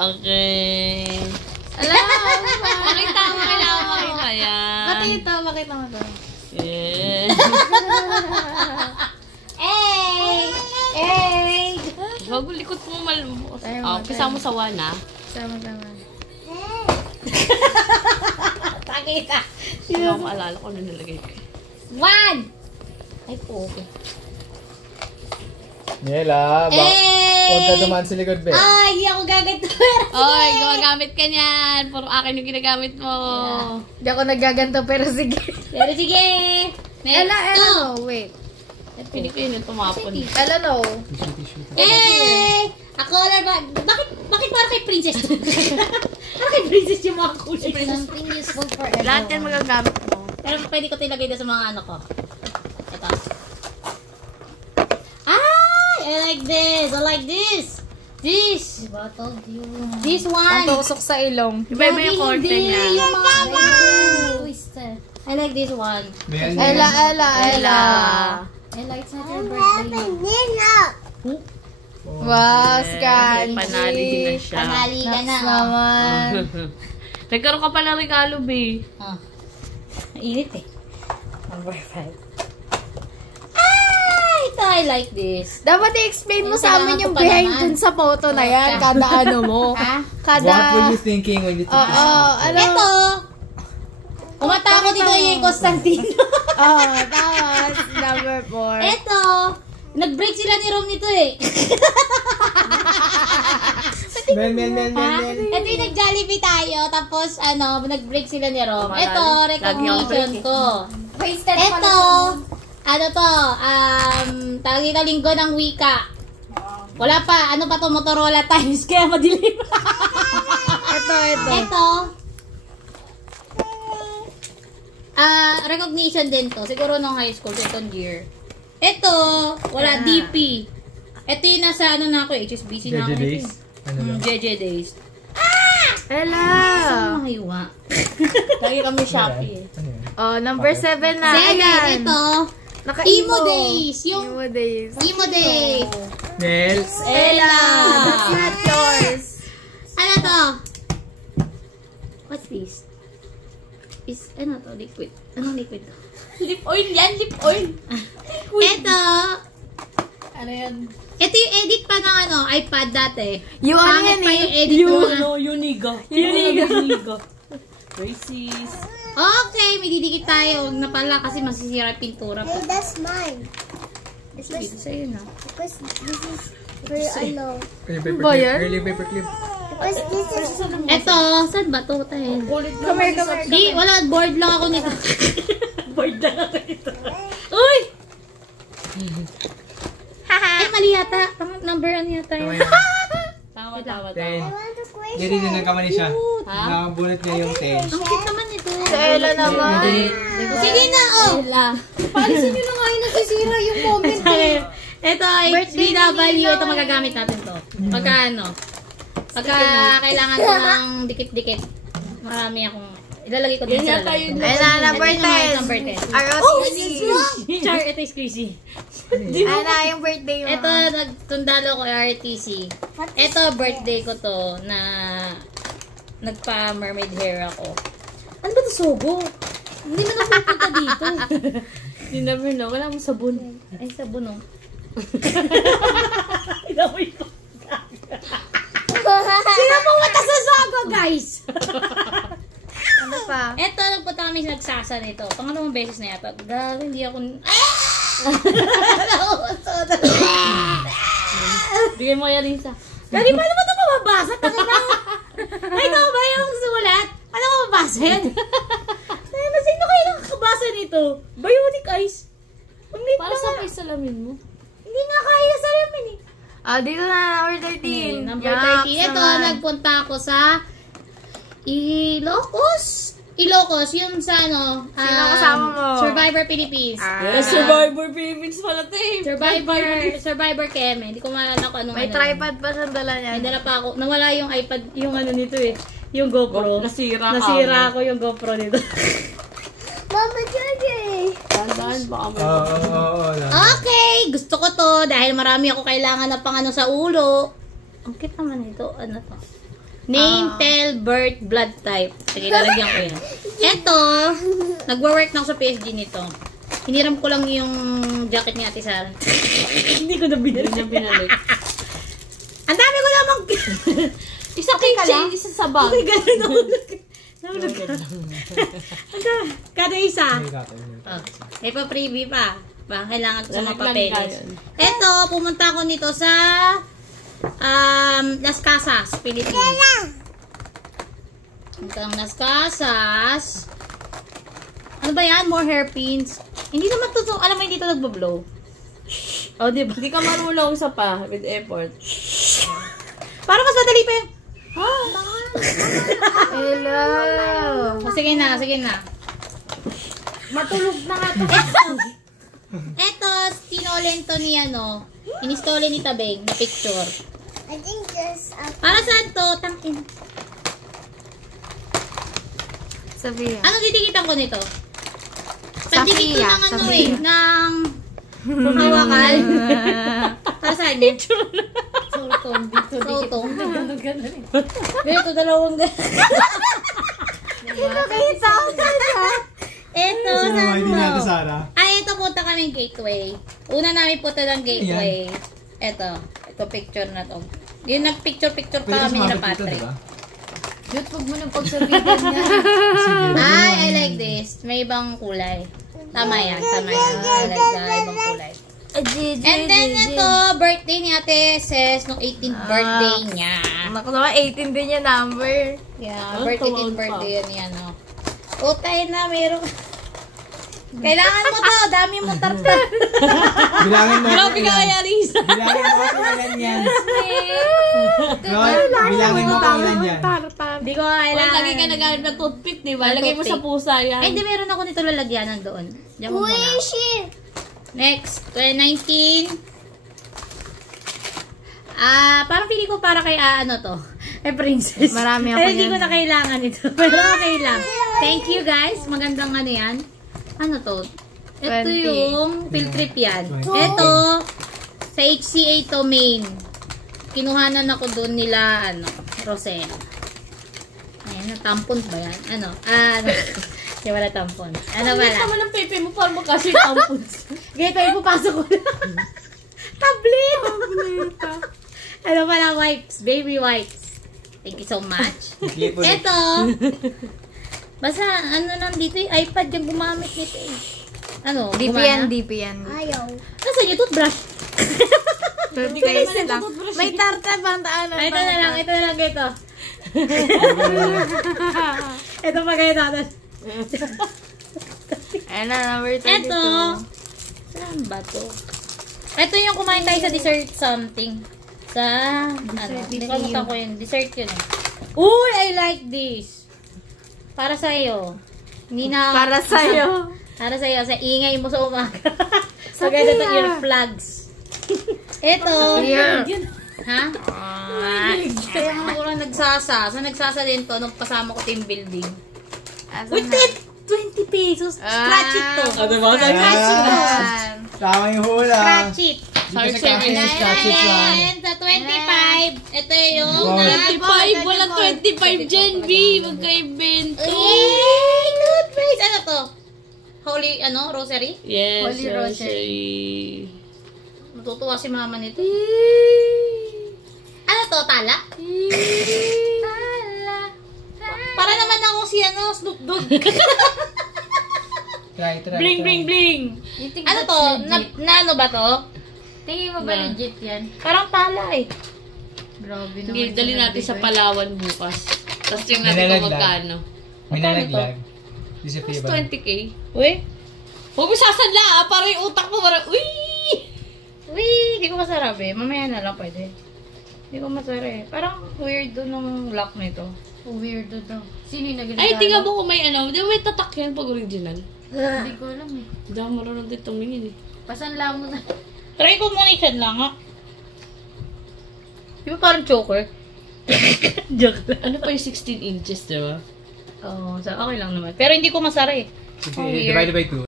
Okay. Alam, makita mo, kailangan makita yan. Pati ito, makita mo ito. Yeah. Egg! Bago likot mo malumos. Pisa mo sa 1 ah. Sama. Takita. Hindi ako maalala ko na nilagay ko. 1! Ay po, okay. Nela, huwag ka dumaan sa likod, be. Ay, hindi ako gaganto. Oy, gumagamit ka niyan. Puro akin yung ginagamit mo. Hindi ako nagaganto, pero sige. Pero sige. Ella, no. Wait. Pili ko yun yung tumapon. Ella, no. A color ba? Bakit parang kay princess? Parang kay princess yung mga kulay. Something useful for everyone. Lahat yan magagamit mo. Pero pwede ko tilagay na sa mga ano ko. Ito. I like this. I like this. This. This one. Patusok sa ilong. Iba-iba yung korte niya. I like this one. Ella. Ella, it's not your birthday. Wow, Scan. Panali din na siya. Panali ka na. Naman. Nagkaroon ka pa ng regalo, be. Init eh. Number 5. Ito, I like this. Dapat i-explain mo sa amin yung behind dun sa photo na yan. Kada ano mo. Kada... What were you thinking when you took this? Ito. Kumata ako dito yung Constantino. Tapos, number 4. Ito. Nag-break sila ni Rom nito eh. Men. Ito yung nag-Jollibee tayo. Tapos, nag-break sila ni Rom. Ito, recognition ko. Ito, tawag ito linggo ng wika. Wala pa, ano pa to, Motorola Times, kaya madilim. Ito. Recognition din to. Siguro nung high school, second year. Ito, wala DP. Ito yung nasa na ako, HSBC na ako. JJ Days? JJ Days. Ella. Saan mahiwa? Lagi kami Shopee. Number 7 na. Ayan. Ito. Emo Days. Emo Days. Emo Days. Nels. Ella. That's not yours. Ano to? What's this? Ano to? Liquid. Anong liquid to? Lip oil yan, lip oil. Ito. Ano yan? Ito yung edit pa ng iPad dati. Yung ano yan pa yung edit mo. Uniga. Racist. Okay, may didikit tayo. Huwag na pala kasi masisira yung pintura pa. That's mine. Sige, sa'yo na. Because this is for ano. Early paperclip. Because this is Ito, saan ba to tayo? Come here. Di, wala. Bored lang ako nito. Board na ako ito. Uy! Ay, mali yata. Number ano yata yun? Tama. 10. I want to question. Hindi din nagkamali siya. Nakabunot niya yung 10. Ang cute naman ito. Sa Ella naman. Sige na, oh! Paalisin nyo na nga yung nasisira yung comment eh. Ito ay BW. Ito magagamit natin to. Pagka pagka kailangan ko ng dikit-dikit. Marami akong ilalagay ko din sa lalagay. Ayun na, number 10. Number 10. ROTC. Char, ito is crazy. Ayun na, yung birthday mo. Ito, nagtundalo ko RTC. Ito, birthday ko to na nagpa-mermaid hair ako. Ano ba ito, sobo? Hindi mo napupunta dito. You never know. Wala mong sabon. Ay, sabon oh. Inamoy ko. Sino pumunta sa sogo, guys? Ano pa? Ito, nagpunta kami sa nagsasa nito. Pangalawang beses na yata. Grabe, hindi ako... Bigay mo yan, Lisa. Daddy, paano mo ito mababasa? Ay, ito ba yung sulat? Paano mo mababasa yan? Sino kayo nakakabasa nito? Bionic eyes. Para sa may salamin mo. Hindi nga kaya sa lamin eh. Dito na, number 13. Number 13. Ito, nagpunta ako sa Ilocos. Yung sa Sino kasama mo? Survivor Philippines. Survivor Philippines pala ito eh. Survivor Keme. Hindi ko maalala kung anong May tripod pa siyang dala niya. May dala pa ako. Nawala yung iPad, yung nito eh. Yung GoPro. Nasira ako yung GoPro nito. Mama Jojo. Tandaan ba ako? Okay, gusto ko to dahil marami ako kailangan na pang sa ulo. Ang cute naman ito. Ano to? Name, tell, birth, blood type. Sige, lalagyan ko yan. Eto, nagwa-work na ako sa PSG nito. Hiniram ko lang yung jacket ni Ate Sara. Hindi ko na binalik. Ang dami ko namang... Isa keychain, isa sa bag. Okay, gano'n nahulog ka. Kada isa. Oh, may pa-freebie pa. Kailangan ko sa mga papeles. Eto, pumunta ako nito sa Las Casas, Pilipinas. Pumunta ng Las Casas. Ano ba yan? More hairpins. Hindi naman to, alam mo, hindi to nagbo-blow. Oh, diba? Hindi ka marunong sa pa with effort. Parang mas madali pa yun. Hello. Oh, sige na, sige na. Matulog na nga to. Eto, sinolen to ni ano, inistole ni Tabeng na picture. I think there's a... Para saan to? Tangin. Sabihan. Ano didikitan ko nito? Pandikit ko Safia, ng ano Safia. ng hawakan. Para saan yun? Sotong. Ganito, dalawang Nakita ko siya. Eto, Sino saan ID natin, to? Sara? Ay, ito punta kami gateway. Una namin punta ng gateway. Ito picture na to. Yun, nag-picture-picture pa kami ni Patrick. Dude, huwag mo nang pagsabitan niya. Ay, I like this. May ibang kulay. Tama yan. I like the ibang kulay. And then, ito, birthday ni Ate Ses, nung 18th birthday niya. Naku naman, 18 din yung number. Yeah, birthday 18th birthday yan yan, no. Utay na, meron. Kailangan mo to, dami mo tarta. Bilangin mo Grabe kung ka ilan. kaya, Risa. Bilangin mo kung ilan yan. Lord, bilangin mo kung ilan yan. Hindi ko Wala, kailangan. lagi ka nagamit ng toothpick, di ba? Lagay mo sa pusa yan. Ay, hindi, meron ako nito lalagyanan doon. Diyan mo muna. Next, 2019. Parang pili ko para kay ano to. Princess. Marami ako Pero hindi yan. ko na kailangan ito. Pero okay lang. Thank you guys. Magandang ano yan. Ano to? Ito 20. yung field trip yan. 20. Ito, sa HCA to main. Kinuhanan ako doon nila, Rosena. Ayan, tampon ba yan? Ano? Hindi wala tampon. Ano Ang pala? liit naman ng pepe mo para magkasya yung tampons. Ganito, ipapasok ko na. Tablet! Ano pala, wipes? Baby wipes. Thank you so much. Eto. Basta, nandito yung iPad yung gumamit nito eh. Ano? DPN, gumana? DPN. Ayaw. Nasaan yung toothbrush? Guys lang. May tarta bang taan? Ito na lang, ito. Ito pa kayo natin. Ayan na, number 32. Eto. Saan ba to? Ito yung kumain tayo sa dessert something. Sa, hindi ko alam ko yun. Dessert yun eh. Uy, I like this. Para sa'yo. Hindi na. Para sa'yo. Para sa'yo. Sa ingay mo sa umaga. Sa ganda itong earplugs. Ito. Ha? Kaya mga ko lang nagsasa. Sa nagsasa din to, nung kasama ko team building. Uy, 20 pesos. Scratch it to. Ano ba? Scratch it to. Tama yung hula. Scratch it. Sorry, Dito sa cafe, sorry. scratch it lang. And sa 25, ito yung Wow. 25! Walang 25 dyan, B! Huwag kayo bento! Ay, toothpaste. Ano to? Holy, rosary? Yes, Holy Rosary. Matutuwa si mama nito. Ano to, tala? Para naman ako si Snoop Dogg. Try. Bling, bling, bling! Ano to? Na ano ba to? Tingin mo ba legit yan? Parang tala eh. Grabe naman. Sige, dali natin sa Palawan bukas. Tapos yung natin kung Nilalaglag. magkano. May nalaglag. Disappear Tapos ba? 20k. Uy. Huwag mo sasadla ah! Para yung utak mo parang, uy! Uy, hindi ko masarap eh. Mamaya na lang pwede. Hindi ko masarap eh. Parang weird doon nung lock nito. Weirdo daw. Sino yung nagregalo? Ay, tingnan mo kung may di ba may tatak yan pag original? Hindi ko alam eh. Hindi ako marunong din tumingin eh. Pasanla mo na. Try ko muna isa lang ha. Di ba parang choker? Joke lang. Ano pa yung 16 inches, di ba? Oo, okay lang naman. Pero hindi ko masara eh. Sige, divide by 2.